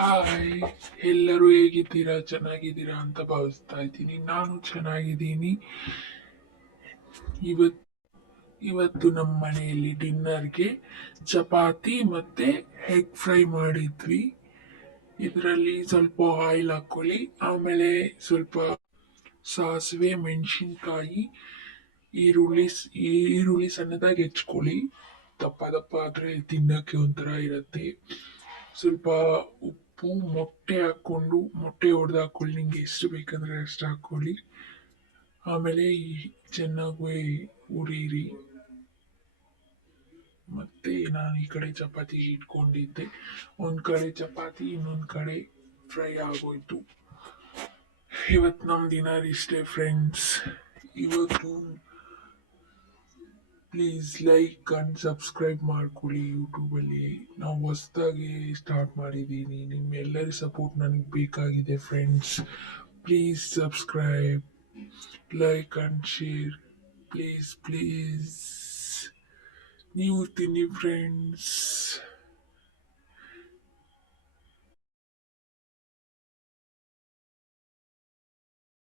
Hi, ಎಲ್ಲರೂ ಹೇಗಿದ್ದೀರಾ? ಚೆನ್ನಾಗಿದ್ದೀರಾ ಅಂತ ಭಾವಿಸ್ತಾ ಇದ್ದೀನಿ. ನಾನು ಚೆನ್ನಾಗಿದ್ದೀನಿ. ಇವತ್ ಇವತ್ತು ನಮ್ಮ ಮನೆಯಲ್ಲಿ ಡಿನ್ನರ್ಗೆ ಚಪಾತಿ ಮತ್ತೆ ಎಗ್ ಫ್ರೈ ಮಾಡಿದ್ವಿ. ಇದರಲ್ಲಿ ಸ್ವಲ್ಪ ಆಯಿಲ್ ಹಾಕೊಳ್ಳಿ, ಆಮೇಲೆ ಸ್ವಲ್ಪ ಸಾಸಿವೆ, ಮೆಣಸಿನ್ಕಾಯಿ, ಈರುಳ್ಳಿ ಈರುಳ್ಳಿ ಸಣ್ಣದಾಗಿ ಹೆಚ್ಕೊಳ್ಳಿ. ದಪ್ಪ ದಪ್ಪ ಆದ್ರೆ ತಿನ್ನಕ್ಕೆ ಒಂಥರ ಇರುತ್ತೆ. ಸ್ವಲ್ಪ ಉಪ್ಪು, ಮೊಟ್ಟೆ ಹಾಕೊಂಡು ಮೊಟ್ಟೆ ಒಡೆದು ಹಾಕೊಳ್ಳಿ, ನಿಂಗೆ ಎಷ್ಟು ಬೇಕಂದ್ರೆ ಅಷ್ಟು ಹಾಕೊಳ್ಳಿ. ಆಮೇಲೆ ಚೆನ್ನಾಗಿ ಉರಿಯಿರಿ. ಮತ್ತೆ ನಾನು ಈ ಕಡೆ ಚಪಾತಿ ಇಟ್ಕೊಂಡಿದ್ದೆ. ಒಂದ್ ಕಡೆ ಚಪಾತಿ, ಇನ್ನೊಂದ್ ಕಡೆ ಫ್ರೈ ಆಗೋಯ್ತು. ಇವತ್ತು ನಮ್ ಡಿನ್ನರ್ ಇಷ್ಟೇ ಫ್ರೆಂಡ್ಸ್. ಇವತ್ತು ಪ್ಲೀಸ್ ಲೈಕ್ ಅಂಡ್ ಸಬ್ಸ್ಕ್ರೈಬ್ ಮಾಡ್ಕೊಳ್ಳಿ. ಯೂಟ್ಯೂಬಲ್ಲಿ ನಾವು ಹೊಸದಾಗಿ ಸ್ಟಾರ್ಟ್ ಮಾಡಿದ್ದೀನಿ. ನಿಮ್ಮೆಲ್ಲರ ಸಪೋರ್ಟ್ ನನಗೆ ಬೇಕಾಗಿದೆ friends. Please subscribe, like and share. Please please ನೀವು ತಿನ್ನಿ ಫ್ರೆಂಡ್ಸ್.